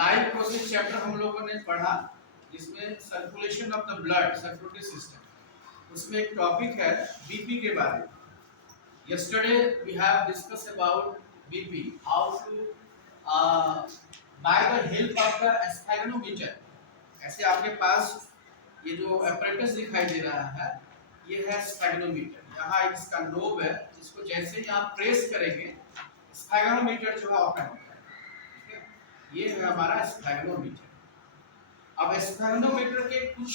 Life process chapter हम लोगों ने पढ़ा, जिसमें circulation of the blood, circulatory system, उसमें एक टॉपिक है बीपी के बारे में। Yesterday we have discuss about BP, how to by the help of the sphygmomanometer. ऐसे आपके पास ये जो apparatus दिखाई दे रहा है, ये है स्फेगनोमीटर। यहाँ इसका नोब है, इसको जैसे ही आप प्रेस करेंगे स्फेगनोमीटर जो है ओपन होता है। ठीक है, ये है हमारा स्फेगनोमीटर। अब स्फेगनोमीटर के कुछ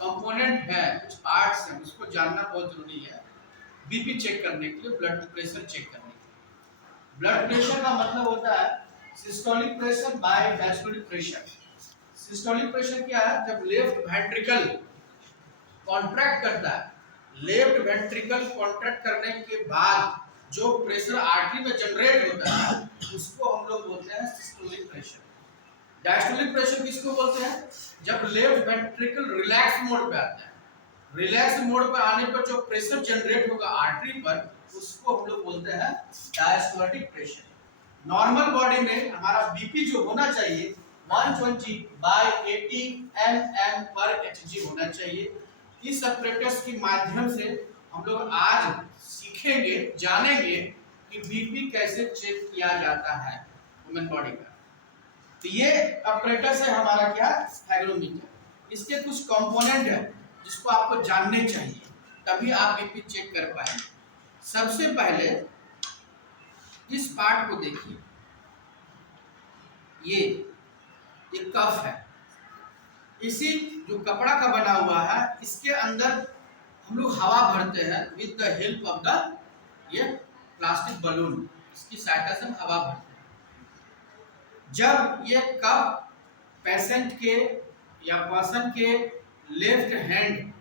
कंपोनेंट है, कुछ पार्ट्स हैं, उसको जानना बहुत जरूरी है बीपी चेक करने के लिए, ब्लड प्रेशर चेक करने के लिए। ब्लड प्रेशर का मतलब होता है systolic pressure by diastolic pressure. Systolic pressure क्या है? जब लेफ्ट वेंट्रिकल कॉन्ट्रैक्ट करता है, लेफ्ट वेंट्रिकल कॉन्ट्रैक्ट करने के बाद जो प्रेशर आर्टरी में जनरेट होता है उसको हम लोग बोलते हैं सिस्टोलिक प्रेशर। डायस्टोलिक प्रेशर किसको बोलते हैं? जब लेफ्ट वेंट्रिकल रिलैक्स मोड पे आता है, रिलैक्स मोड पर आने पर जो प्रेशर जनरेट होगा आर्टरी पर, उसको हम लोग बोलते हैं डायस्टोलिक प्रेशर। नॉर्मल बॉडी में हमारा बीपी जो होना चाहिए 120/80 mm/Hg होना चाहिए। इस apparatus के माध्यम से हम लोग आज सीखेंगे, जानेंगे कि बीपी कैसे चेक किया जाता है ह्यूमन बॉडी का। तो ये apparatus है हमारा क्या? स्फेगनोमीटर। इसके कुछ कंपोनेंट है जिसको आपको जानने चाहिए, तभी आप बीपी चेक कर पाएंगे। सबसे पहले इस पार्ट को देखिए, ये कफ है। इसी जो कपड़ा का बना हुआ है, इसके अंदर हम लोग हवा भरते हैं with the help of the ये प्लास्टिक बलून, इसकी सहायता से हम हवा भरते हैं। जब ये कप पेशेंट के या पर्सन के लेफ्ट हैंड,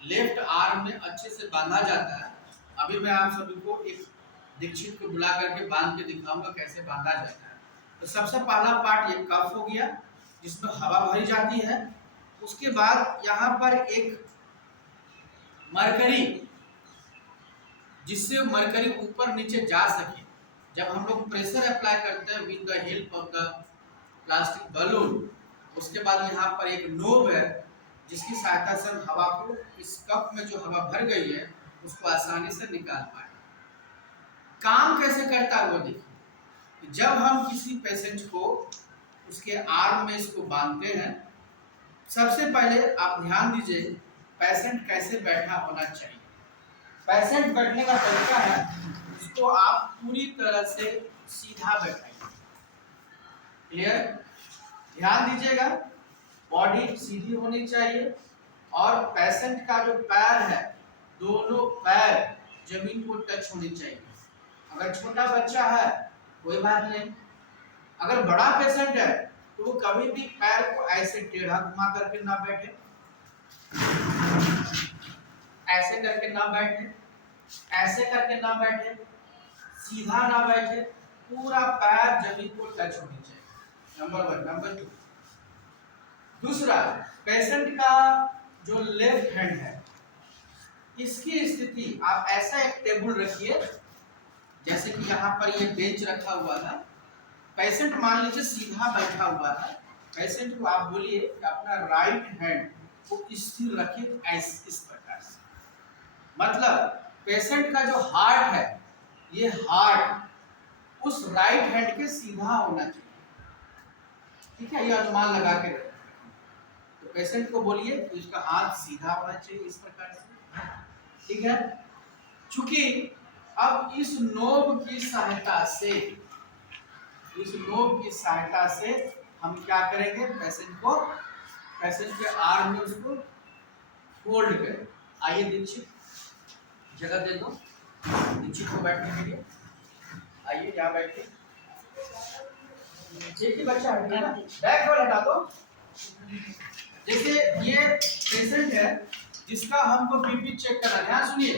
लेफ्ट आर्म में अच्छे से बांधा जाता है, अभी मैं आप सभी को एक दीक्षित को बुला करके बांध के दिखाऊंगा कैसे बांधा जाता है। तो सबसे पहला पार्ट ये कफ हो गया, जिसमें हवा भरी जाती है। उसके बाद यहाँ पर एक मरकरी, जिससे मरकरी ऊपर नीचे जा सके। जब हम लोग प्रेशर अप्लाई करते हैं with the help of the plastic balloon, उसके बाद यहाँ पर एक नोब है जिसकी सहायता से हम हवा को, इस कप में जो हवा भर गई है उसको आसानी से निकाल पाए। काम कैसे करता है वो देखिए। जब हम किसी पेशेंट को उसके आर्म में इसको बांधते हैं, सबसे पहले आप ध्यान दीजिए पेशेंट कैसे बैठा होना चाहिए। पेशेंट बैठने का तरीका है, इसको आप पूरी तरह से सीधा बैठाइए। क्लियर? ध्यान दीजिएगा, बॉडी सीधी होनी चाहिए और पेशेंट का जो पैर है, दोनों पैर जमीन को टच होनी चाहिए। अगर छोटा बच्चा है कोई बात नहीं, अगर बड़ा पेशेंट है तो वो कभी भी पैर को ऐसे टेढ़ा घुमा करके ना बैठे, ऐसे करके ना बैठे, ऐसे करके ना बैठे, सीधा ना बैठे, पूरा पैर जमीन को टच होनी चाहिए। नंबर 1। नंबर 2, दूसरा, पेशेंट का जो लेफ्ट हैंड है, इसकी स्थिति आप ऐसा एक टेबल रखिए, जैसे कि यहाँ पर ये बेंच रखा हुआ है। पेशेंट मान लीजिए सीधा बैठा हुआ है, पेशेंट को आप बोलिए कि अपना राइट हैंड को स्थिर रखिए इस प्रकार से। मतलब पेशेंट का जो हार्ट है, ये हार्ट उस राइट हैंड के सीधा होना चाहिए। ठीक है, ये अनुमान लगा के रखें। तो पेशेंट को बोलिए कि उसका हाथ सीधा होना चाहिए इस प्रकार से। ठीक है, चूंकि अब इस नोब की सहायता से, इस नोब की सहायता से हम क्या करेंगे, पेशेंट को, पेशेंट के आर्म में उसको फोल्ड करें। आइए दीक्षित, जगह दे दो दीक्षित को बैठने के लिए। आइए यहाँ बैठिए। एक ही बच्चा हटा ना, बैक डोर हटा दो। जैसे ये पेशेंट है जिसका हमको बीपी चेक करना है, ध्यान सुनिए,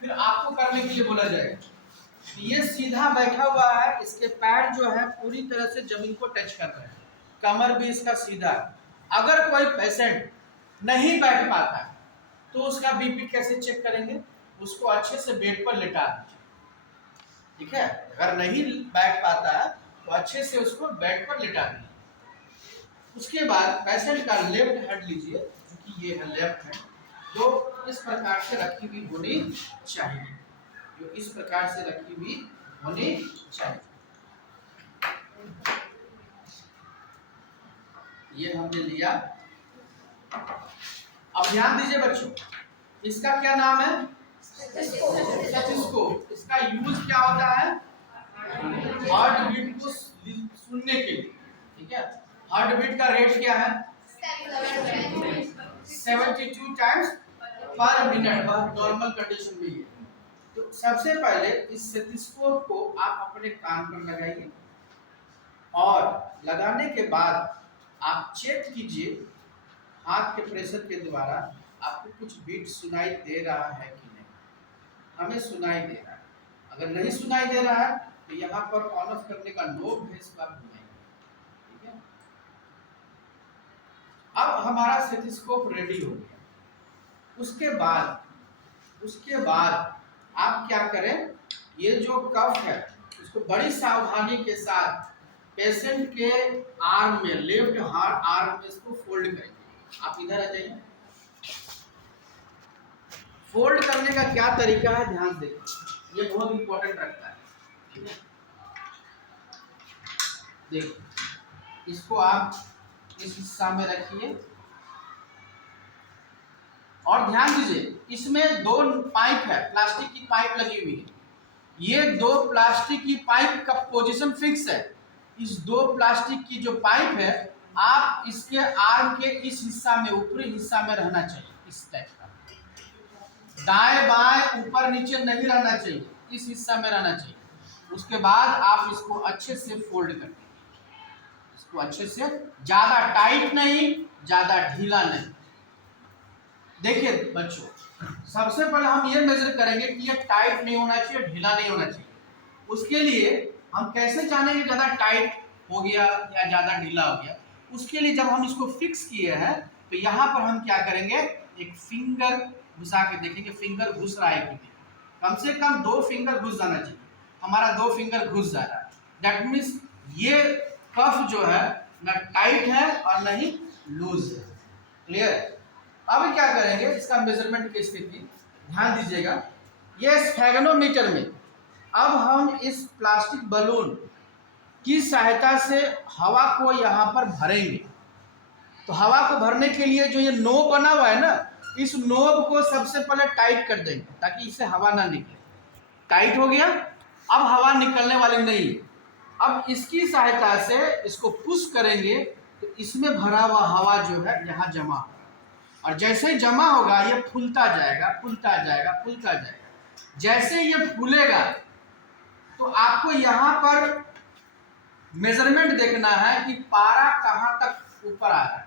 फिर आपको करने के लिए बोला जाएगा। ये सीधा बैठा हुआ है, इसके पैर जो है पूरी तरह से जमीन को टच कर रहे हैं, कमर भी इसका सीधा है। अगर कोई पेशेंट नहीं बैठ पाता है तो उसका बीपी कैसे चेक करेंगे? उसको अच्छे से बेड पर लेटा दीजिए। ठीक है, अगर नहीं बैठ पाता है तो अच्छे से उसको बेड पर लेटा दीजिए। उसके बाद पेशेंट का लेफ्ट हेड लीजिए, क्योंकि ये है लेफ्ट हेड, जो इस प्रकार से रखी हुई होनी चाहिए, जो इस प्रकार से रखी हुई होनी चाहिए। ये हमने लिया। अब ध्यान दीजिए बच्चों, इसका क्या नाम है? स्टेथोस्कोप। इसका यूज क्या होता है? हार्ट बीट को सुनने के लिए, ठीक है। हार्ट बीट का रेट क्या है? 72 टाइम्स पर मिनट, वह नॉर्मल कंडीशन में है। तो सबसे पहले इस स्टेथोस्कोप को आप अपने कान पर लगाइए और लगाने के बाद आप चेक कीजिए हाथ के प्रेशर के द्वारा आपको कुछ बीट सुनाई दे रहा है कि नहीं। हमें सुनाई दे रहा है। अगर नहीं सुनाई दे रहा है तो यहाँ पर ऑन ऑफ करने का नोब है, इसको आप घुमाएंगे, ठीक है। अब हमारा स्टेथोस्कोप रेडी हो गया। उसके बाद आप क्या करें, ये जो कफ है इसको बड़ी सावधानी के साथ पेशेंट के आर्म में, लेफ्ट आर्म में इसको फोल्ड करेंगे। आप इधर आ जाइए। फोल्ड करने का क्या तरीका है ध्यान देखिए, ये बहुत इंपॉर्टेंट रखता है, ठीक है। देखिए, इसको आप इस हिस्सा में रखिए और ध्यान दीजिए, इसमें दो पाइप है, प्लास्टिक की पाइप लगी हुई है। ये दो प्लास्टिक की पाइप का पोजीशन फिक्स है। इस दो प्लास्टिक की जो पाइप है, आप इसके आर्म के इस हिस्सा में, ऊपरी हिस्सा में रहना चाहिए, इस टाइप का। दाएं बाएं ऊपर नीचे नहीं रहना चाहिए, इस हिस्सा में रहना चाहिए। उसके बाद आप इसको अच्छे से फोल्ड कर दें, इसको अच्छे से, ज्यादा टाइट नहीं, ज्यादा ढीला नहीं। देखिए बच्चों, सबसे पहले हम ये मेजर करेंगे कि ये टाइट नहीं होना चाहिए, ढीला नहीं होना चाहिए। उसके लिए हम कैसे जानेंगे ज्यादा टाइट हो गया या ज्यादा ढीला हो गया? उसके लिए जब हम इसको फिक्स किए हैं तो यहाँ पर हम क्या करेंगे, एक फिंगर घुसा के देखेंगे फिंगर घुस रहा है कि नहीं। कम से कम 2 फिंगर घुस जाना चाहिए। हमारा 2 फिंगर घुस जा रहा है, दैट मीन्स ये कफ जो है ना टाइट है और नहीं लूज है। क्लियर? अब क्या करेंगे, इसका मेजरमेंट की स्थिति ध्यान दीजिएगा। ये स्फेगनोमीटर में अब हम इस प्लास्टिक बलून की सहायता से हवा को यहाँ पर भरेंगे। तो हवा को भरने के लिए जो ये नोब बना हुआ है ना, इस नोब को सबसे पहले टाइट कर देंगे ताकि इससे हवा ना निकले। टाइट हो गया, अब हवा निकलने वाली नहीं है। अब इसकी सहायता से इसको पुश करेंगे तो इसमें भरा हुआ हवा जो है यहाँ जमा होगा, और जैसे ही जमा होगा ये फूलता जाएगा, फूलता जाएगा, फूलता जाएगा। जैसे ये फूलेगा तो आपको यहाँ पर मेजरमेंट देखना है कि पारा कहाँ तक ऊपर आ रहा है।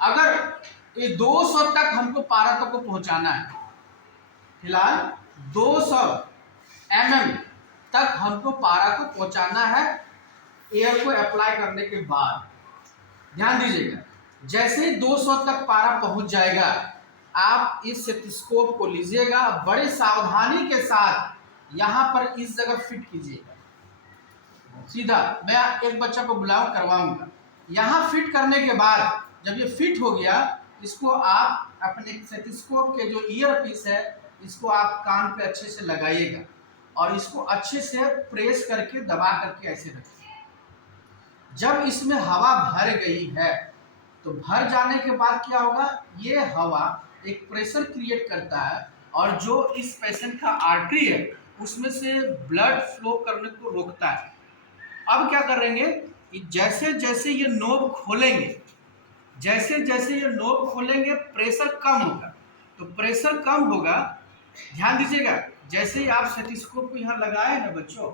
अगर ये 200 तक हमको पारा तक को पहुंचाना है, फिलहाल 200 mm तक हमको पारा को पहुंचाना है एयर को अप्लाई करने के बाद। ध्यान दीजिएगा, जैसे ही 200 तक पारा पहुंच जाएगा, आप इस स्टेथोस्कोप को लीजिएगा, बड़े सावधानी के साथ यहाँ पर इस जगह फिट कीजिएगा। सीधा मैं एक बच्चा को बुलाऊं, करवाऊंगा। यहाँ फिट करने के बाद जब ये फिट हो गया, इसको आप अपने स्टेथोस्कोप के जो ईयर पीस है इसको आप कान पे अच्छे से लगाइएगा और इसको अच्छे से प्रेस करके दबा करके ऐसे रखिए। जब इसमें हवा भर गई है तो भर जाने के बाद क्या होगा, ये हवा एक प्रेशर क्रिएट करता है और जो इस पेशेंट का आर्टरी है उसमें से ब्लड फ्लो करने को रोकता है। अब क्या करेंगे कि जैसे जैसे ये नोब खोलेंगे, जैसे जैसे ये नोब खोलेंगे प्रेशर कम होगा। तो प्रेशर कम होगा, ध्यान दीजिएगा, जैसे ही आप स्टेथोस्कोप को यहाँ लगाए ना बच्चों,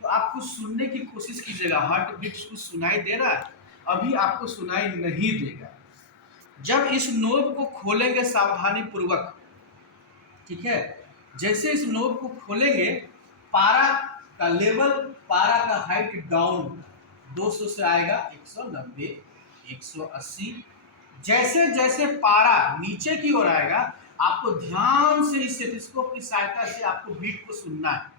तो आपको सुनने की कोशिश कीजिएगा। हार्ट बीट कुछ सुनाई दे रहा है? अभी आपको सुनाई नहीं देगा। जब इस नोब को खोलेंगे सावधानी पूर्वक, ठीक है, जैसे इस नोब को खोलेंगे पारा का लेवल, पारा का हाइट डाउन 200 से आएगा 190, 180। जैसे जैसे पारा नीचे की ओर आएगा, आपको ध्यान से इस स्टेथोस्कोप की सहायता से आपको बीट को सुनना है।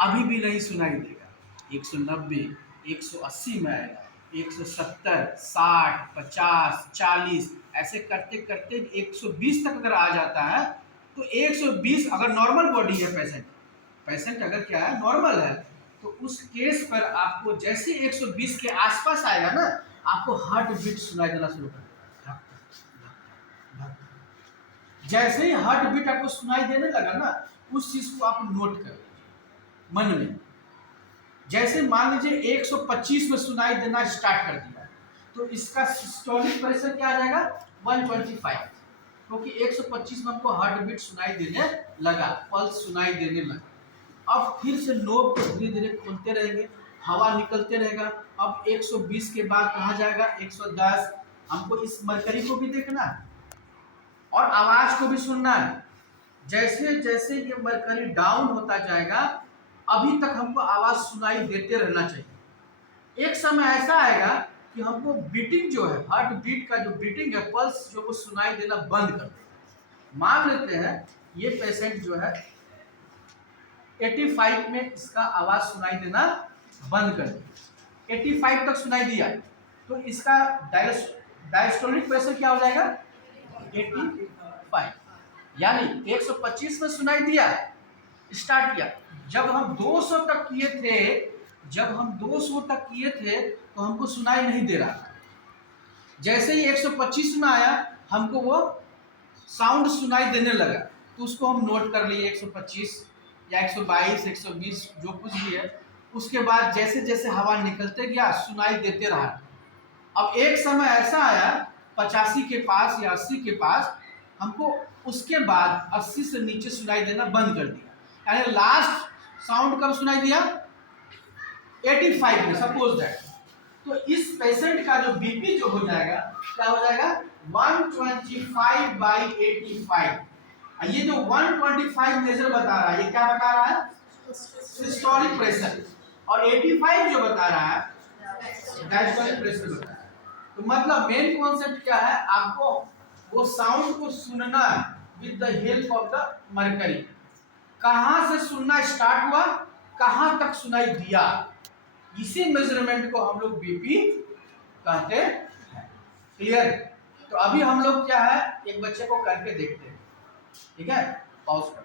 अभी भी नहीं सुनाई देगा, 190, 180 में आएगा, 170, 60, 50, 40 ऐसे करते करते 120 तक अगर आ जाता है तो 120 अगर नॉर्मल बॉडी है पेशेंट अगर क्या है नॉर्मल है तो उस केस पर आपको जैसे 120 के आसपास आएगा ना आपको हार्ट बीट सुनाई देना शुरू कर देगा। जैसे ही हार्ट बीट आपको सुनाई देने लगा ना उस चीज को आप नोट कर लीजिए मन में। जैसे मान लीजिए 125 में सुनाई देना स्टार्ट कर दिया तो इसका सिस्टोलिक प्रेशर क्या आ जाएगा 125, क्योंकि 125 में हमको हार्ट बीट सुनाई देने लगा, पल्स सुनाई देने लगा। अब फिर से नोब को धीरे धीरे खोलते रहेंगे, हवा निकलते रहेगा। अब 120 के बाद कहाँ जाएगा 110। हमको इस मरकरी को भी देखना है और आवाज को भी सुनना है। जैसे जैसे ये मरकरी डाउन होता जाएगा अभी तक हमको आवाज सुनाई देते रहना चाहिए। एक समय ऐसा आएगा कि हमको बीटिंग जो है हार्ट बीट का जो बीटिंग है पल्स जो वो सुनाई देना बंद कर देगा। मान लेते हैं ये पेशेंट जो है 85 में इसका आवाज सुनाई देना बंद कर दिया, 85 तक सुनाई दिया तो इसका डायस्टोलिक प्रेशर क्या हो जाएगा 85, यानी 125 में सुनाई दिया स्टार्ट किया। जब हम 200 तक किए थे तो हमको सुनाई नहीं दे रहा था। जैसे ही 125 में आया हमको वो साउंड सुनाई देने लगा तो उसको हम नोट कर लिए 125 या 122, 120 जो कुछ भी है। उसके बाद जैसे जैसे हवा निकलते गया सुनाई देते रहा। अब एक समय ऐसा आया 85 के पास या 80 के पास हमको उसके बाद 80 से नीचे सुनाई देना बंद कर दिया, यानी लास्ट साउंड कब सुनाई दिया 85 में सपोज दैट। तो इस पेशेंट का जो बीपी जो हो जाएगा क्या हो जाएगा 125/85। ये जो 125 मेजर बता रहा है ये क्या बता रहा है सिस्टोलिक प्रेशर, और 85 जो बता रहा है डायस्टोलिक प्रेशर बता रहा है। तो मतलब मेन कॉन्सेप्ट क्या है आपको वो साउंड को सुनना with the help of the mercury. कहां से सुनना स्टार्ट हुआ कहां तक सुनाई दिया, इसी मेजरमेंट को हम लोग बीपी कहते हैं। क्लियर। तो अभी हम लोग क्या है एक बच्चे को करके देखते हैं, ठीक है, पॉज कर।